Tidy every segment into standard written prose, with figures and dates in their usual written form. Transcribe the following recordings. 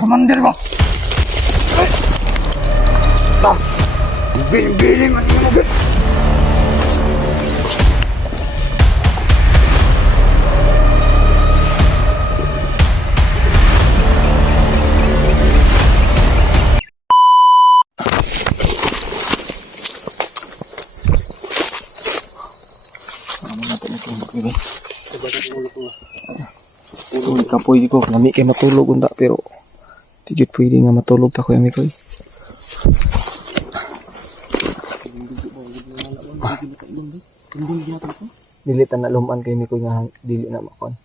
Komandir mo. Bili man mo gid. Uy, kapoy ko, lami kay matulog unta pero tigit pwede nga matulog ta ko yami ko. Dili ta na luman kay mi ko nga dili na makon.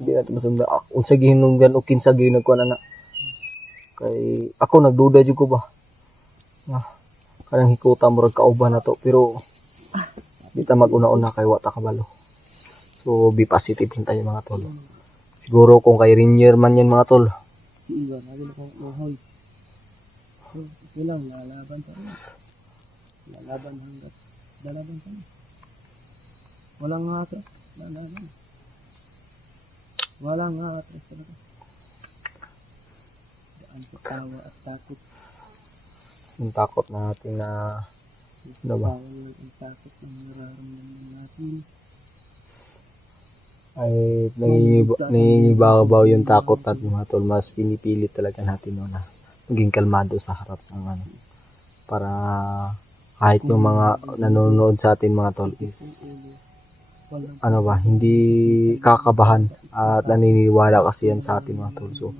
Dili na masunda unsa gihinungdan o kinsa ginagkuan ana. Kay ako nagduda jud ko ba. Kanang hikuta murag kauban na to pero di ta mag-una-una kay wa ta kabalo. So be positive din tayo mga tol. Siguro kung kay Rainier man yan mga tol. Iba lagi na kong mahoy. Ilang lalaban pa rin. Lalaban hanggat lalaban pa rin. Walang atras. Lalaban. Walang atras talaga. Daan sa tawa at takot. Yung takot natin na ano ba? Ang takot na nararamdaman natin. Ay nangingibabaw yung takot natin mga tol. Mas pinipilit talaga natin no, na maging kalmado sa harap ng ano. Para kahit yung mga nanonood sa atin mga tol is ano ba, hindi kakabahan at naniniwala kasi yan sa atin mga tol. So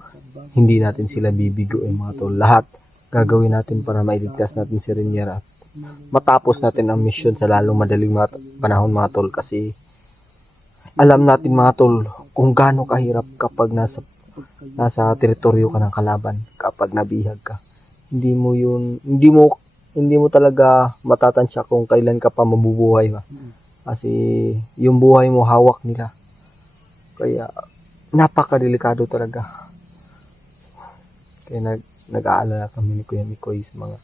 hindi natin sila bibiguin mga tol. Lahat gagawin natin para mailigtas natin si Rainier at matapos natin ang mission sa lalong madaling panahon mga tol. Kasi alam natin mga tol kung gaano kahirap kapag nasa teritoryo ka ng kalaban, kapag nabihag ka. Hindi mo talaga matatansya kung kailan ka pa mabubuhay ba. Kasi yung buhay mo hawak nila. Kaya napakadelikado talaga. Kaya nag-aalala kami ni Kuya Mikoy sa mga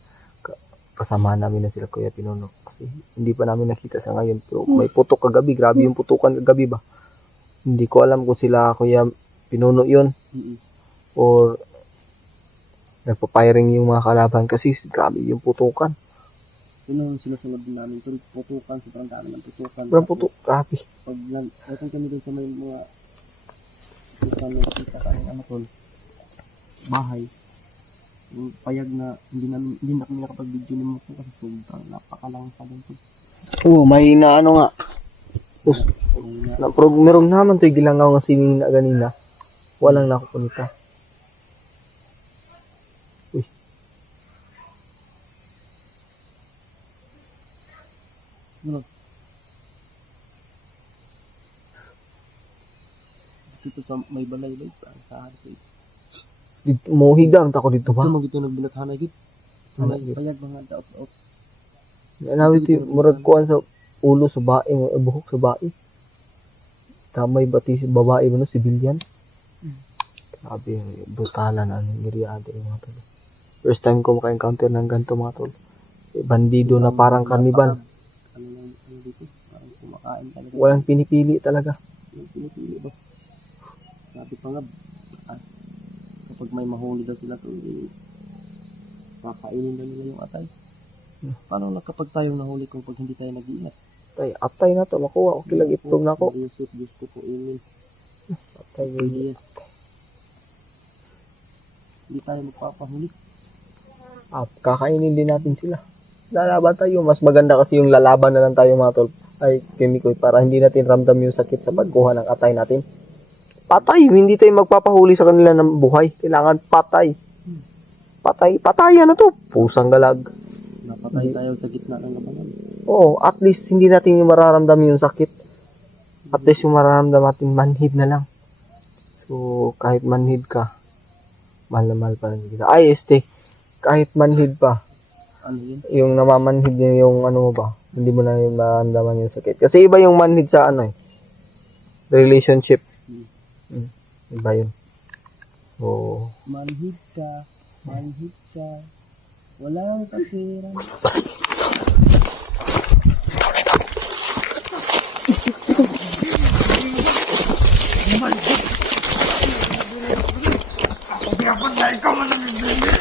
kasama namin na sila Kuya Pinuno. Kasi hindi pa namin nakita sa ngayon. Pero may putok kagabi. Grabe yung putukan kagabi ba. Hindi ko alam kung sila Kuya Pinuno yun. Or nagpapiring yung mga kalaban. Kasi grabe yung putukan. Yun ang sinusunod namin. Putukan, sobrang dami ng putukan. Sobrang putok. Grabe. Pag natin kami din sa may mga putukan na kita kami ano tol. Bahay. Yung payag na hindi na kami nakapag-video ni Moko kasi sobrang napakalang pa din po. Oo, may na ano nga. Merong naman to yung gilangaw nga sining na ganina. Walang nakukunita. Uy. Ano? Dito sa may balay-lay sa harap. Dito mo higang tako dito ba? Ito nagbulathan na gid. Payag mga daot-daot. Nawi ti murag kuan sa ulo sa bae, buhok sa bae. Tamay bati si babae mo no civilian. Grabe, brutalan ang nangyari mga tol. First time ko maka-encounter ng ganito mga tol. Bandido na parang karnibal. Ano dito? Parang kumakain talaga. Walang pinipili talaga. Walang pinipili ba? Sabi pa nga kapag may mahuli daw sila to, kakainin daw nila yung atay. Paano na kapag tayong nahuli kung pag hindi tayo nag-iingat? Atay na to, makuha. Okay lang, itlog na ako. Yusuf, gusto ko inin. Atay yun. Hindi tayo magpapahuli. Kakainin din natin sila. Lalaban tayo. Mas maganda kasi yung lalaban na lang tayo mga tol. Ay, Kimikoy, para hindi natin ramdam yung sakit sa pagkuha ng atay natin. Patay, hindi tayo magpapahuli sa kanila ng buhay. Kailangan patay. Patayan na to. Pusang galag. Napatay tayo sa gitna ng labanan. Oo, at least hindi natin yung mararamdam yung sakit. At least yung mararamdam natin manhid na lang. So, kahit manhid ka, mahal na mahal pa rin kita. Ay, kahit manhid pa, Ano yun? yung namamanhid niya yung ano mo ba, hindi mo na yung mararamdaman yung sakit. Kasi iba yung manhid sa ano relationship. Iba yun. Oo. Manhid ka, walang pakiram. Dapat na ikaw man ang bibili.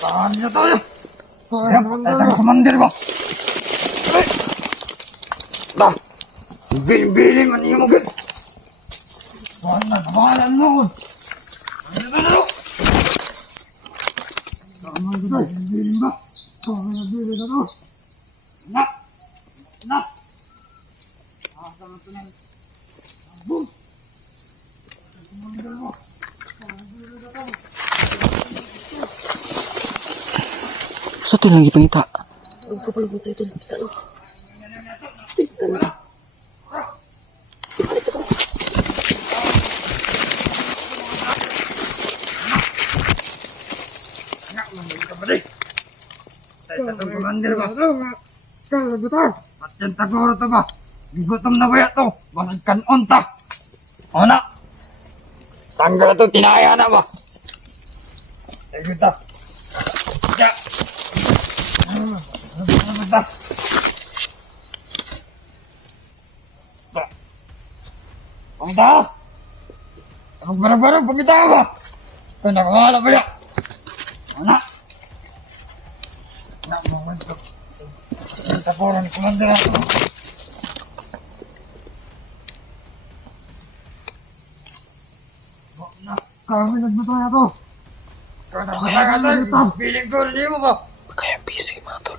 Saan niya tayo? Tayo kumandir ba? Dah! Bili man niyo mo gid. Saan na kabalan mo? Ano ba na? Saan mo gid bili ba? Saan na bili na to? Na! Na! Asa mo tunan? Boom! Kumandir mo. Sa ito lang ipangita. Ang kapal mo sa ito. Tatang kumandir ba? At yan taguro to ba? Gutom na ba ito? Basag kanon ta. O na. Tanggal ito, tinaya na ba? Tayo ta. Ya. Ano ta? Ta. Pangita! Ang barang-barang, pangita ba? Kaya nakamala ba yan? O na. Na, momento. Ang tapuran, kumandir ako. Kami nagbataya to. Kaya nagbataya to. Piling ko rin mo ba? Kaya busy mga tol.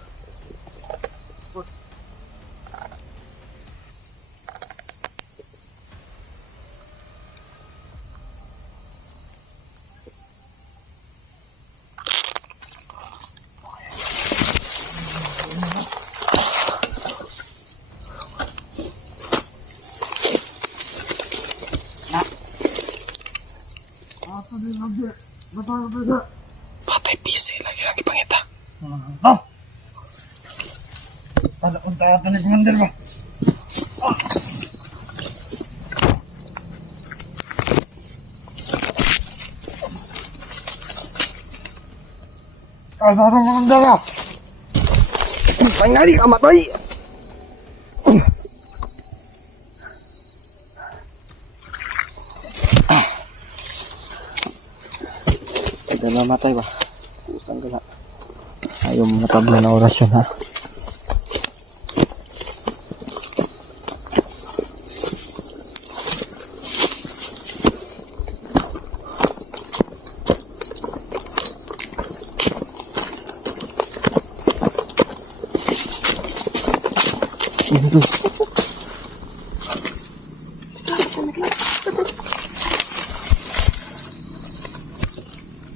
Asa din lagi. Bataya. Patay busy lagi lagi pangita. Oh! Ada unta ni kumandir ba? Asa itong kumandir ba? Pangali ka matay. Ito na matay ba? Pusang gala. Ayaw mga tabla na orasyon ha.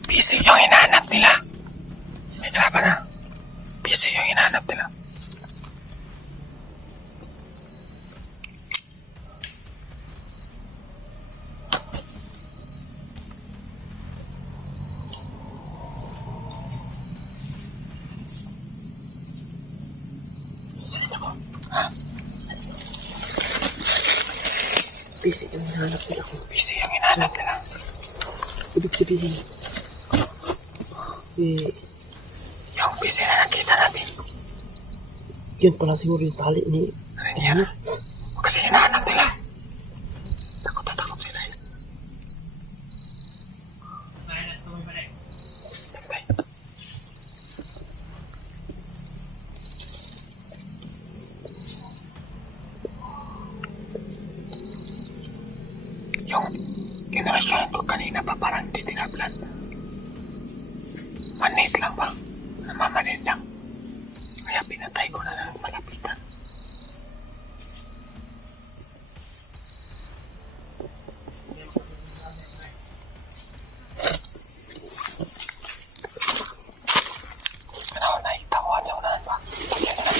Busy yung hinahanap nila. May kalaban na. Busy yung hinahanap nila. Busy yung hinahanap nila ko. Busy yung hinahanap nila. Ibig sabihin, Yung busy na nakita natin. yun pala siguro yung tali ni Rinier. Kasi hinahanap nila. Takot na takot sila eh. Tagbay. Yung generasyon ko kanina pa parang di tinablan. Manit lang ba? Namamanit lang. Kaya pinatay ko na lang malapitan. Ano, naitawa sa unahan ba? Pagyan na.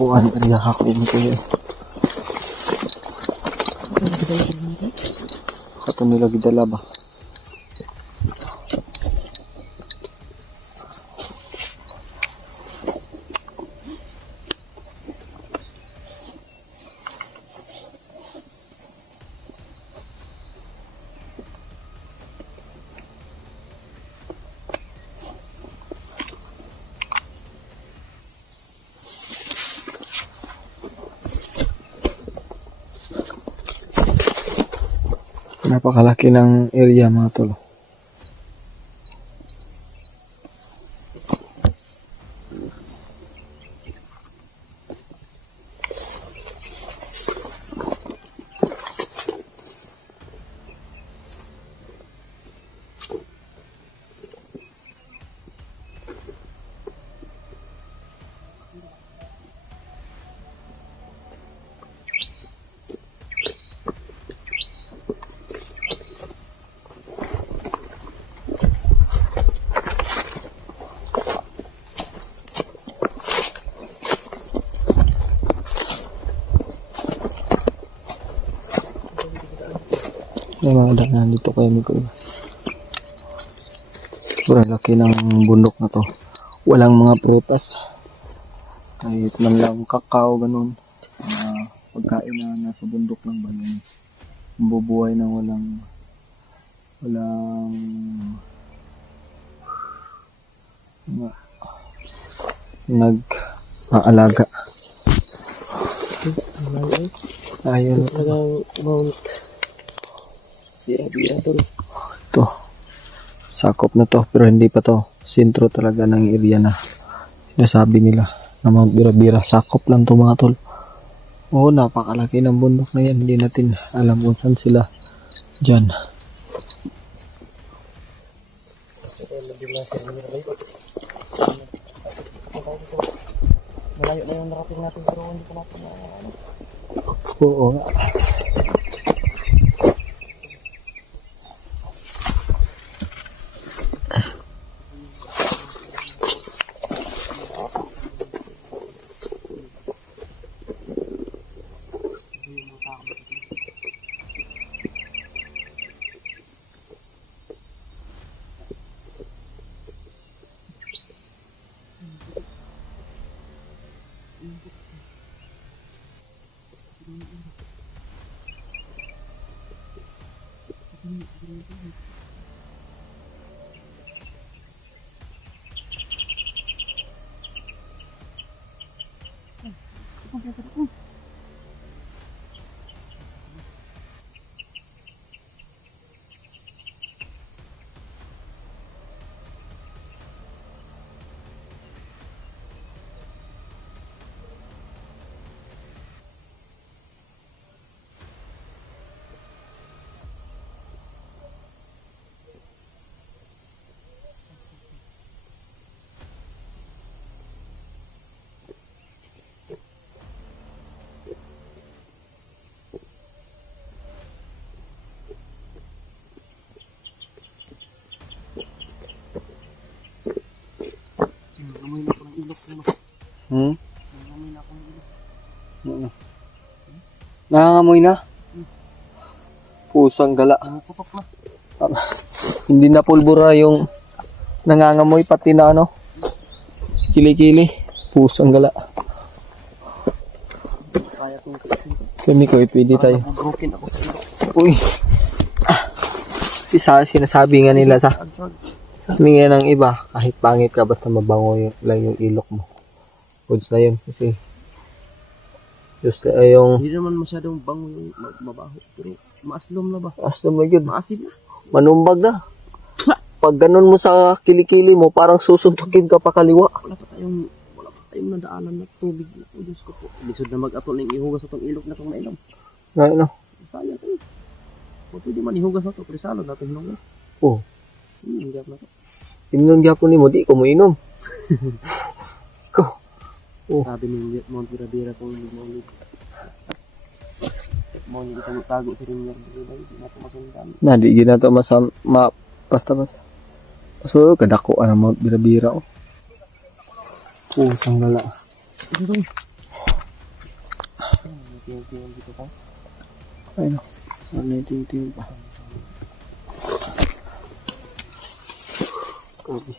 dakuan kaya ako ini kuya. Kato nila gidala ba? Napakalaki ng area mga tol. May mga daanan dito kaya may kuya. Sobrang laki ng bundok na to. Walang mga prutas. Kahit man lang kakao ganun. Pagkain na nasa bundok lang ba yun. Bubuhay na walang nag-aalaga. Ayun. Mount. Ito. Sakop na to. Pero hindi pa to. Sentro talaga ng area na sinasabi nila na Mount Birabira. Sakop lang to mga tol. Oo, napakalaki ng bundok na yan. Hindi natin alam kung saan sila dyan. Malayo na yung narating natin pero hindi ko natin na Oo nga. Amoy na ko ng ilok ko. Hmm? Amoy na ko ng ilok. Nangangamoy na? Pusang gala. Putok na. Hindi na pulbura yung nangangamoy pati na ano. Kili-kili. Pusang gala. Kaya kong tiisin ko. Kami ko, pwede tayo. Broken ako sa ilok. Uy. Sinasabi nga nila sa sabi nga ng iba, kahit pangit ka basta mabango lang yung ilok mo. Goods na yun kasi just yung Hindi naman masyadong bango yung mabaho. Pero maaslom na ba? aslo mo yun, Maasim na. manumbag na. Pag ganun mo sa kilikili mo, parang susuntukin ka pa kaliwa. Wala pa tayong nadaanan na tubig. O Diyos ko po. Lisod na mag-atol ng ihugas sa itong ilok na itong nainom. Ngayon no? Sayang ito. Kung pwede man ihugas na ito, pero salod natin hinugas. Oh, Hinggap na ito. imnon gyapon nimo di ko mo inom. Ko. Oh, Sabi ni Mount Birabira kung hindi mo ulit. Mau hindi ka tago sa rin yung hindi na ito masundan. na di gina to basta. So kadako ang Mount Birabira oh. Pusang gala. Ito. Ayun o. Ano yung pa. Grabe.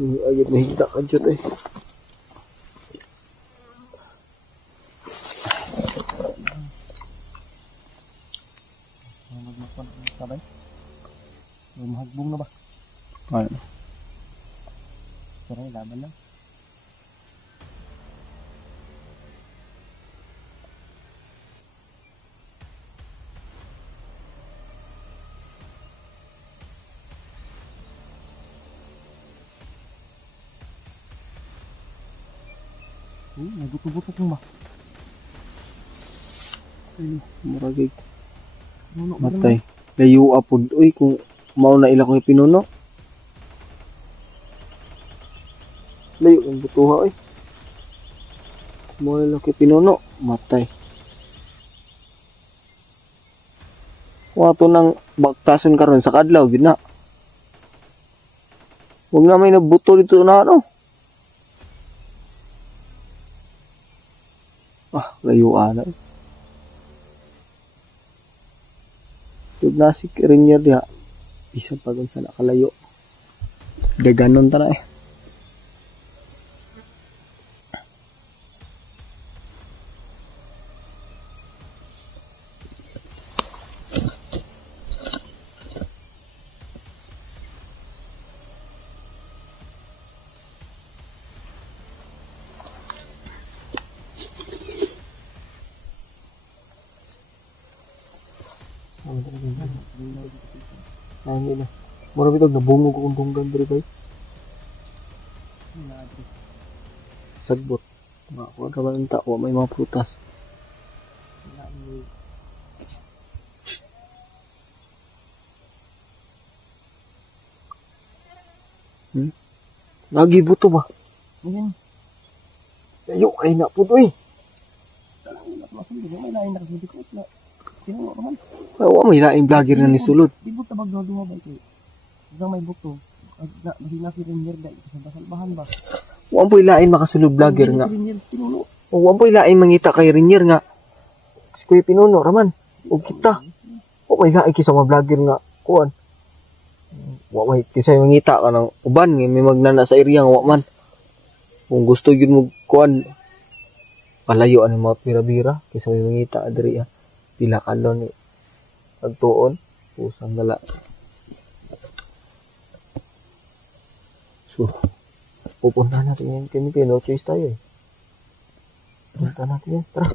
Agad na higda ka dyan eh. Sabay. Mahagbong na ba? Ayun. Tara, laban lang. May buto-buto kong ba? Muragig. Ano, Matay. Layo apod. Uy, kung mao na ila ko pinuno. Layo ang butuha oy. Mao na ila ko pinuno. Matay. Wato nang baktason karon sa kadlaw gid na. Huwag na may nagbuto dito na ano. Ah, layo ana. Tug nasik rin niya diha. Isa pa gun sa nakalayo. Daganon ta na eh. Ay, hindi na. Mura bitog nabungog akong tunggan diri bay. Sagbot. Makakuha ka ba ng takwa, may mga prutas. Lagi buto ba? Ngayon, Ayo, ay na po to eh. may lain na kasi di ko na. Sino naman? Awa, may laing vlogger na ni Sulod. Di buta bag duha ba ito? Isang may buto. Masina si Rainier dahil sa basalbahan ba? Huwag po ilain makasulod vlogger nga. Si Rainier, pinuno. Huwag po ilain mangita kay Rinier nga. Si Kuya Pinuno, raman. Huwag kita. Huwag ilain kisa mga vlogger nga. Kuhan. Huwag may kisa mangita ka ng uban. May magnana sa area nga, huwag man. Kung gusto yun mo kuhan, palayo ang mga bira-bira. Kisa may mangita adiri ah. Pila kalon ni pagtuon. Pusang dala. So, pupunta natin yan. Kami no choice tayo eh. Pupunta natin yan. Tara.